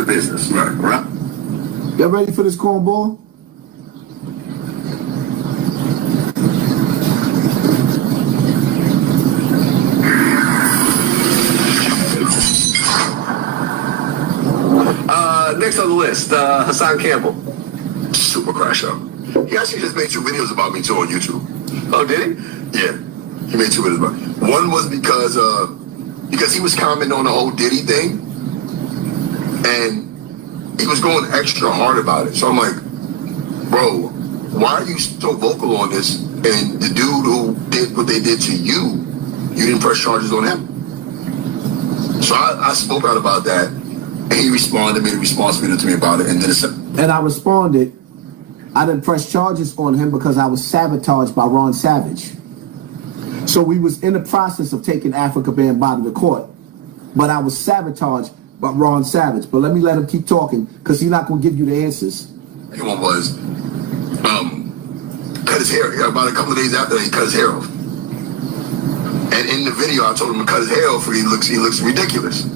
the business. Right. Y'all ready for this cornball? Next on the list, Hassan Campbell. Super crash out. He actually just made 2 videos about me too on YouTube. Oh, did he? Yeah. He made 2 videos about me. One was because he was commenting on the whole Diddy thing. And he was going extra hard about it. So I'm like, bro, why are you so vocal on this? And the dude who did what they did to you, you didn't press charges on him. So I spoke out about that. And he responded, made a response video to me about it. And I responded, I didn't press charges on him because I was sabotaged by Ron Savage. So we was in the process of taking Africa Bambaataa to court. But I was sabotaged by Ron Savage. But let him keep talking because he's not going to give you the answers. One was cut his hair. About a couple of days after that, he cut his hair off. And in the video, I told him to cut his hair off because he looks ridiculous.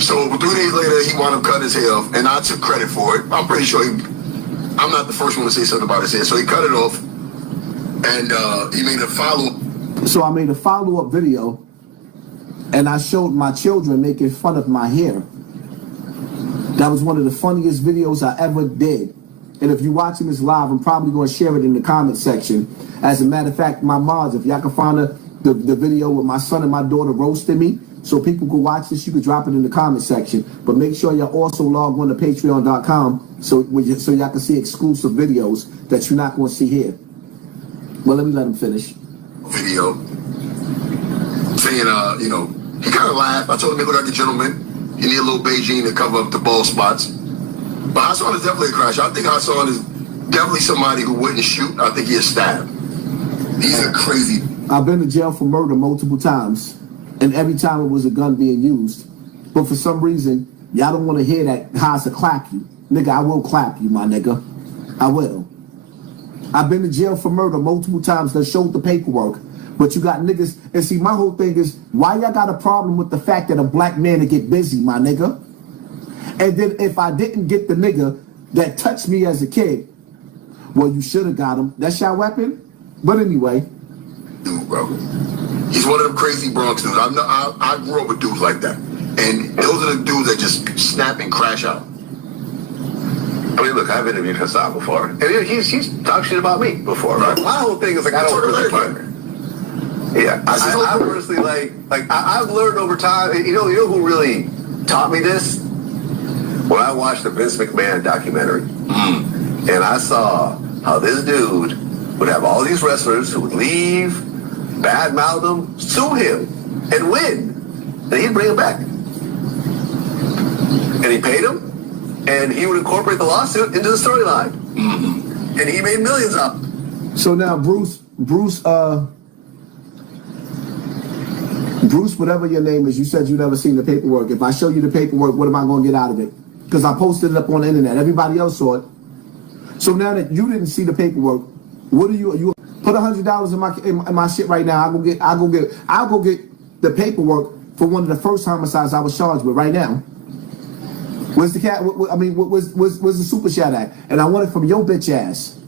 So 3 days later, he wound up cutting his hair off, and I took credit for it. I'm pretty sure I'm not the first one to say something about his hair. So he cut it off, and he made a follow-up. So I made a follow-up video, and I showed my children making fun of my hair. That was one of the funniest videos I ever did. And if you're watching this live, I'm probably going to share it in the comment section. As a matter of fact, my mods, if y'all can find the video with my son and my daughter roasting me, so people can watch this, you can drop it in the comment section. But make sure y'all also log on to patreon.com so y'all can see exclusive videos that you're not going to see here. Well, let him finish. Video saying, he kind of laughed. I told him he looked like a gentleman. He need a little Beijing to cover up the bald spots. But Hassan is definitely a crash. I think Hassan is definitely somebody who wouldn't shoot. I think he'd stab. He's a crazy. I've been to jail for murder multiple times. And every time it was a gun being used. But for some reason, y'all don't want to hear that Haas to clap you. Nigga, I will clap you, my nigga. I will. I've been to jail for murder multiple times. They showed the paperwork. But you got niggas. And see, my whole thing is, why y'all got a problem with the fact that a black man to get busy, my nigga? And then if I didn't get the nigga that touched me as a kid, well, you should have got him. That's your weapon? But anyway. Dude, bro. He's one of them crazy Bronx dudes. I grew up with dudes like that. And those are the dudes that just snap and crash out. I mean, look, I've interviewed Hassan before. And he's talked shit about me before, right? My whole thing is like, I don't really care. Yeah, I personally I've learned over time, you know who really taught me this? When I watched the Vince McMahon documentary. And I saw how this dude would have all these wrestlers who would leave, badmouth him, sue him, and win. Then he'd bring him back. And he paid him, and he would incorporate the lawsuit into the storyline. And he made millions up. So now Bruce, whatever your name is, you said you never seen the paperwork. If I show you the paperwork, what am I going to get out of it? Because I posted it up on the internet. Everybody else saw it. So now that you didn't see the paperwork, what do you put $100 in my shit right now? I'll go get the paperwork for one of the first homicides I was charged with right now. Where's the cat? Where's the Super Chat at? And I want it from your bitch ass.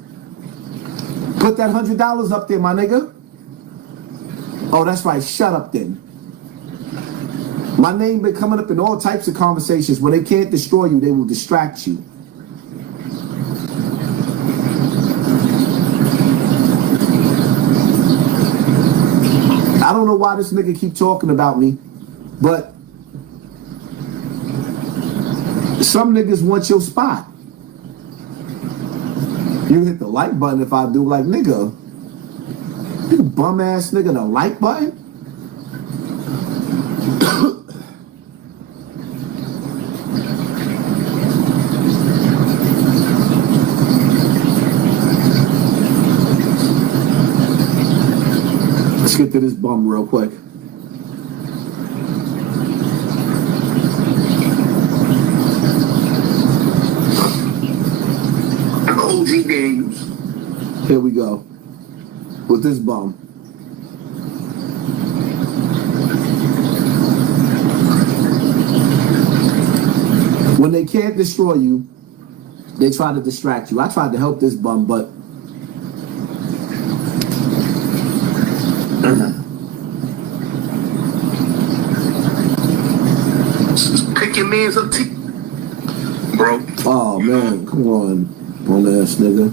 Put that $100 up there, my nigga. Oh, that's right. Shut up then. My name been coming up in all types of conversations. When they can't destroy you, they will distract you. I don't know why this nigga keep talking about me, but some niggas want your spot. You hit the like button if I do, like, nigga. You bum ass nigga, the like button? Let's get to this bum real quick. OG games. Here we go. With this bum. When they can't destroy you, they try to distract you. I tried to help this bum, but pick your mans up, bro. oh man, come on, bum ass nigga.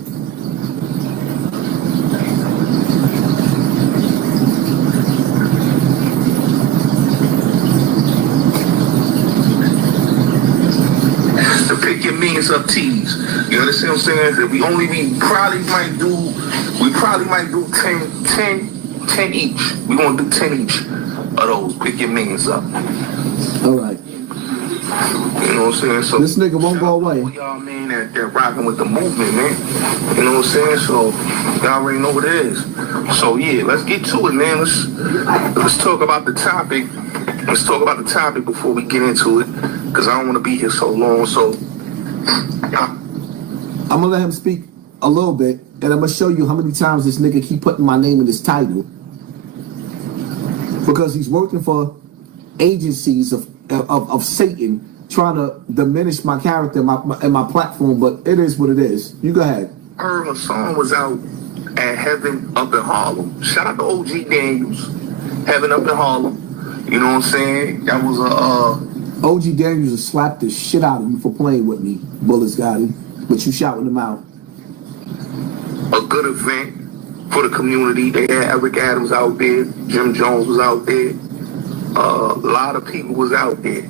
To pick your mans up tees. You understand what I'm saying? That we probably might do 10 each. We gonna do 10 each of those. Pick your mans up. All right. You know what I'm saying? So This nigga won't go away. Y'all, man, that rocking with the movement, man. You know what I'm saying? So y'all already know what it is. So yeah, let's get to it, man. Let's talk about the topic. Let's talk about the topic before we get into it, because I don't want to be here so long. So I'm gonna let him speak a little bit, and I'm gonna show you how many times this nigga keep putting my name in his title, because he's working for agencies of Satan, trying to diminish my character and my platform. But it is what it is. You go ahead. Hassan was out at Heaven up in Harlem. Shout out to OG Daniels, Heaven up in Harlem. You know what I'm saying? That was OG Daniels will slap the shit out of you for playing with me, Bulletz Gotti, but you shouting him out. a good event for the community. They had Eric Adams out there, Jim Jones was out there, a lot of people was out there.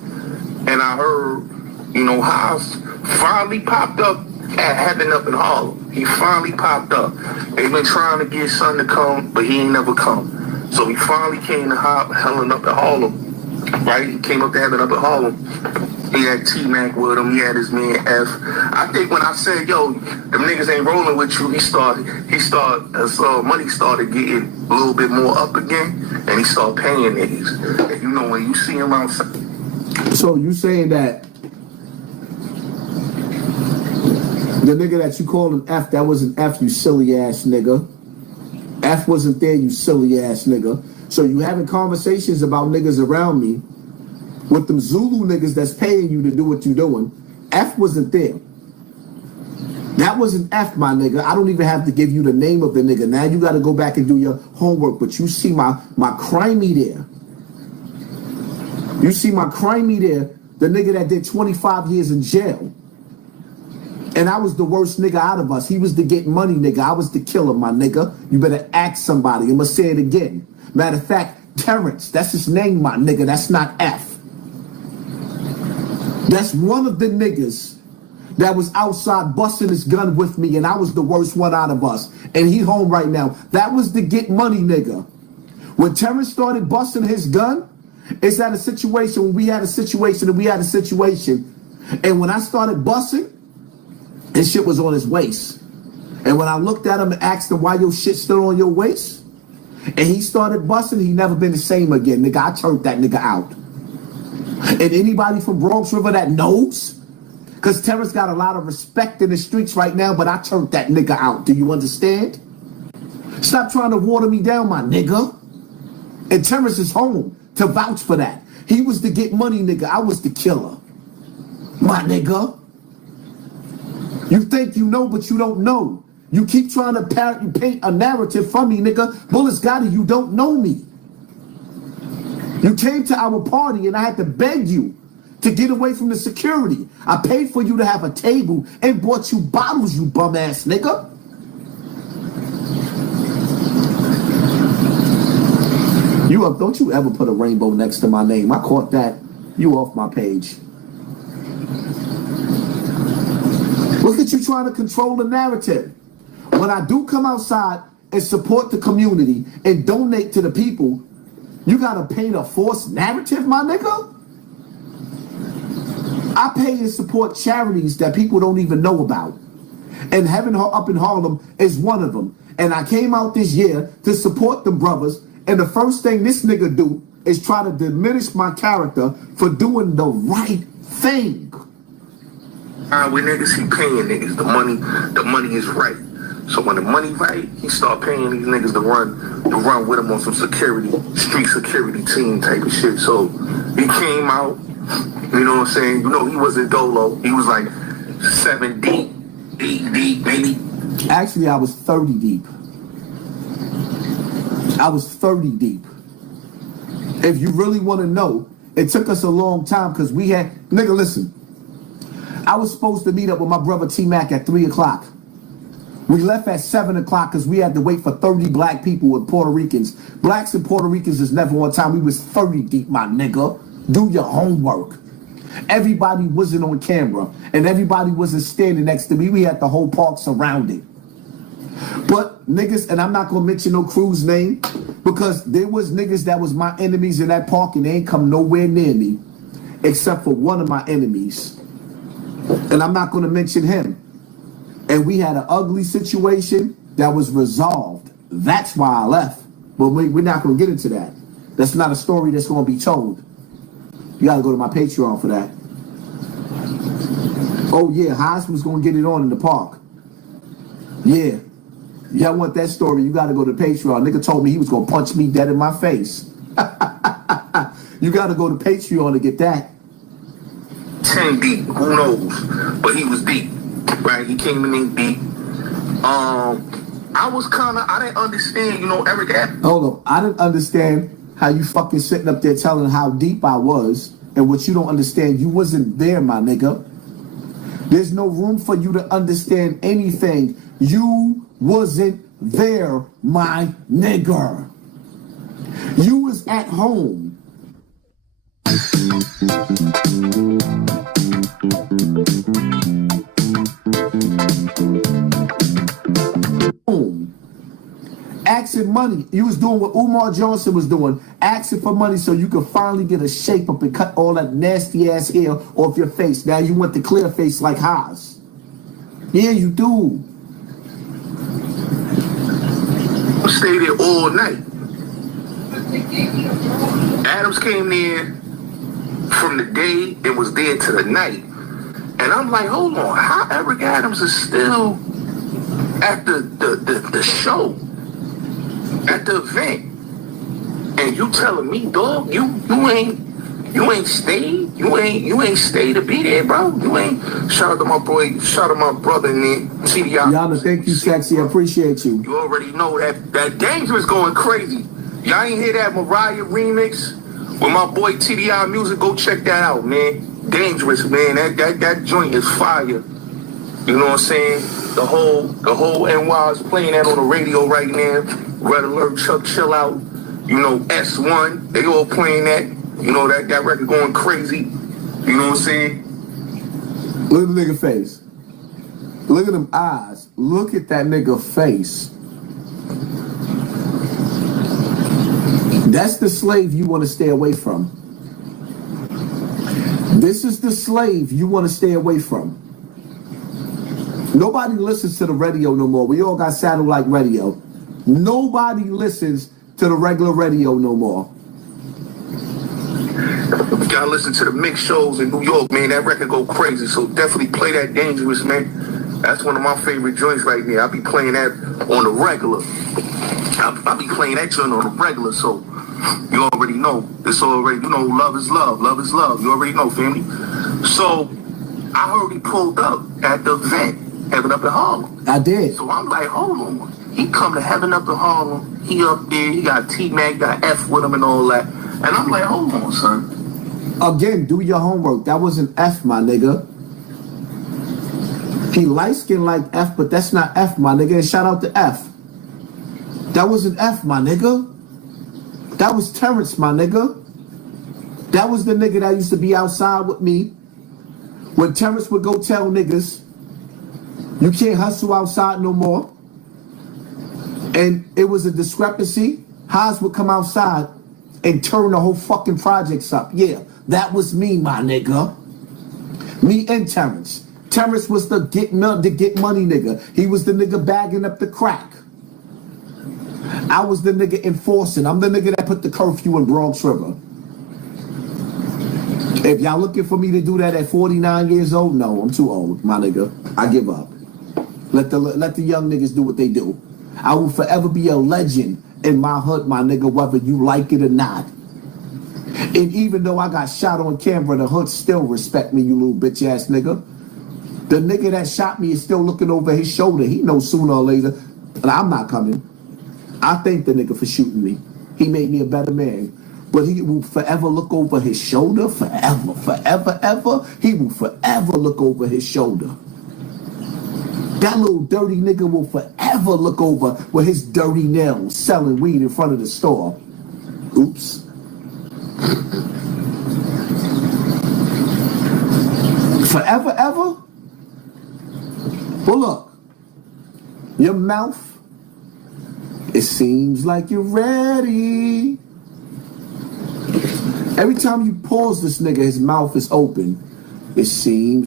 And I heard, Haas finally popped up at Heaven up in Harlem. He finally popped up. They've been trying to get Son to come, but he ain't never come. So he finally came to Helen up in Harlem. Right? He came up to Heaven up in Harlem. He had T-Mac with him. He had his man F. I think when I said, yo, them niggas ain't rolling with you, money started getting a little bit more up again, and he started paying niggas. And when you see him outside. So you saying that the nigga that you call him F, that wasn't F, you silly ass nigga. F wasn't there, you silly ass nigga. So you having conversations about niggas around me with them Zulu niggas that's paying you to do what you doing. F wasn't there. That wasn't F, my nigga. I don't even have to give you the name of the nigga. Now you got to go back and do your homework. But you see my crimey there. You see my crimey there, the nigga that did 25 years in jail. And I was the worst nigga out of us. He was the get money nigga. I was the killer, my nigga. You better ask somebody. I'm going to say it again. Matter of fact, Terrence, that's his name, my nigga. That's not F. That's one of the niggas that was outside busting his gun with me, and I was the worst one out of us. And he home right now. That was the get money nigga. When Terrence started busting his gun, it's at a situation when we had a situation and we had a situation. And when I started busting, his shit was on his waist. And when I looked at him and asked him why your shit still on your waist, and he started busting, he never been the same again. Nigga, I turned that nigga out. And anybody from Bronx River that knows, because Terrence got a lot of respect in the streets right now, but I turned that nigga out. Do you understand? Stop trying to water me down, my nigga. And Terrence is home to vouch for that. He was the get money nigga. I was the killer. My nigga. You think you know, but you don't know. You keep trying to paint a narrative for me, nigga. Bulletz Gotti, you don't know me. You came to our party and I had to beg you to get away from the security. I paid for you to have a table and bought you bottles, you bum ass nigga. Don't you ever put a rainbow next to my name. I caught that. You off my page. Look at you trying to control the narrative. When I do come outside and support the community and donate to the people, you gotta paint a forced narrative, my nigga? I pay and support charities that people don't even know about. And Heaven up in Harlem is one of them. And I came out this year to support them brothers. And the first thing this nigga do is try to diminish my character for doing the right thing. When niggas, he paying niggas. The money is right. So when the money right, he start paying these niggas to run with him on some street security team type of shit. So he came out, You know what I'm saying? You know, he wasn't dolo. He was like 7 deep, maybe. Actually, I was 30 deep. I was 30 deep. If you really want to know, it took us a long time because we had, nigga, listen. I was supposed to meet up with my brother T-Mac at 3 o'clock. We left at 7 o'clock because we had to wait for 30 black people with Puerto Ricans. Blacks and Puerto Ricans is never on time. We was 30 deep, my nigga. Do your homework. Everybody wasn't on camera, and everybody wasn't standing next to me. We had the whole park surrounded. But niggas, and I'm not gonna mention no crew's name, because there was niggas that was my enemies in that park, and they ain't come nowhere near me, except for one of my enemies. And I'm not gonna mention him. And we had an ugly situation that was resolved. That's why I left. But we're not gonna get into that. That's not a story that's gonna be told. You gotta go to my Patreon for that. Oh yeah, Haas was gonna get it on in the park. Yeah. Y'all want that story, you gotta go to Patreon. Nigga told me he was gonna punch me dead in my face. You gotta go to Patreon to get that. 10 deep, who knows? But he was deep, right? He came in deep. I didn't understand, you know, Eric Adams. Hold on, I didn't understand how you fucking sitting up there telling how deep I was, and what you don't understand, you wasn't there, my nigga. There's no room for you to understand anything. You wasn't there, my nigga. You was at home. Asking money. You was doing what Umar Johnson was doing, asking for money so you could finally get a shape up and cut all that nasty ass hair off your face. Now you want the clear face like Haas. Yeah, you do. I stayed there all night. Adams came there from the day and was there to the night. And I'm like, hold on, how Eric Adams is still at the show, at the event, and you telling me, dog, you ain't stayed, you ain't stayed to be there, bro. You ain't. Shout out to my boy, shout out to my brother in there, TDI. Yana, thank you, sexy. I appreciate you. You already know that Dangerous going crazy. Y'all ain't hear that Mariah remix with my boy TDI Music? Go check that out, man. Dangerous, man. That joint is fire. You know what I'm saying? The whole NY is playing that on the radio right now. Red Alert, Chuck Chill Out. You know, S1. They all playing that. You know, that record going crazy. You know what I'm saying? Look at the nigga face. Look at them eyes. Look at that nigga face. That's the slave you want to stay away from. This is the slave you want to stay away from. Nobody listens to the radio no more. We all got satellite radio. Nobody listens to the regular radio no more. You gotta listen to the mix shows in New York, man. That record go crazy. So definitely play that Dangerous, man. That's one of my favorite joints right there. I be playing that on the regular. I be playing that joint on the regular, so you already know. It's already, you know, love is love. Love is love. You already know, family. So I already pulled up at the event, Heaven Up in Harlem. I did. So I'm like, hold on. He come to Heaven Up in Harlem. He up there. He got T-Mac, got F with him and all that. And I'm like, hold on, son. Again, do your homework. That wasn't F, my nigga. He light-skinned like F, but that's not F, my nigga. And shout out to F. That wasn't F, my nigga. That was Terrence, my nigga. That was the nigga that used to be outside with me. When Terrence would go tell niggas, you can't hustle outside no more. And it was a discrepancy. Haas would come outside and turn the whole fucking projects up. Yeah, that was me, my nigga. Me and Terrence. Terrence was the get money nigga. He was the nigga bagging up the crack. I was the nigga enforcing. I'm the nigga that put the curfew in Bronx River. If y'all looking for me to do that at 49 years old, no, I'm too old, my nigga. I give up. Let the young niggas do what they do. I will forever be a legend in my hood, my nigga, whether you like it or not. And even though I got shot on camera, the hood still respect me, you little bitch ass nigga. The nigga that shot me is still looking over his shoulder. He knows sooner or later, and I'm not coming. I thank the nigga for shooting me. He made me a better man. But he will forever look over his shoulder, forever, forever, ever. He will forever look over his shoulder. That little dirty nigga will forever look over with his dirty nails selling weed in front of the store. Oops. Forever, ever? Well, look. Your mouth, it seems like you're ready. Every time you pause this nigga, his mouth is open. It seems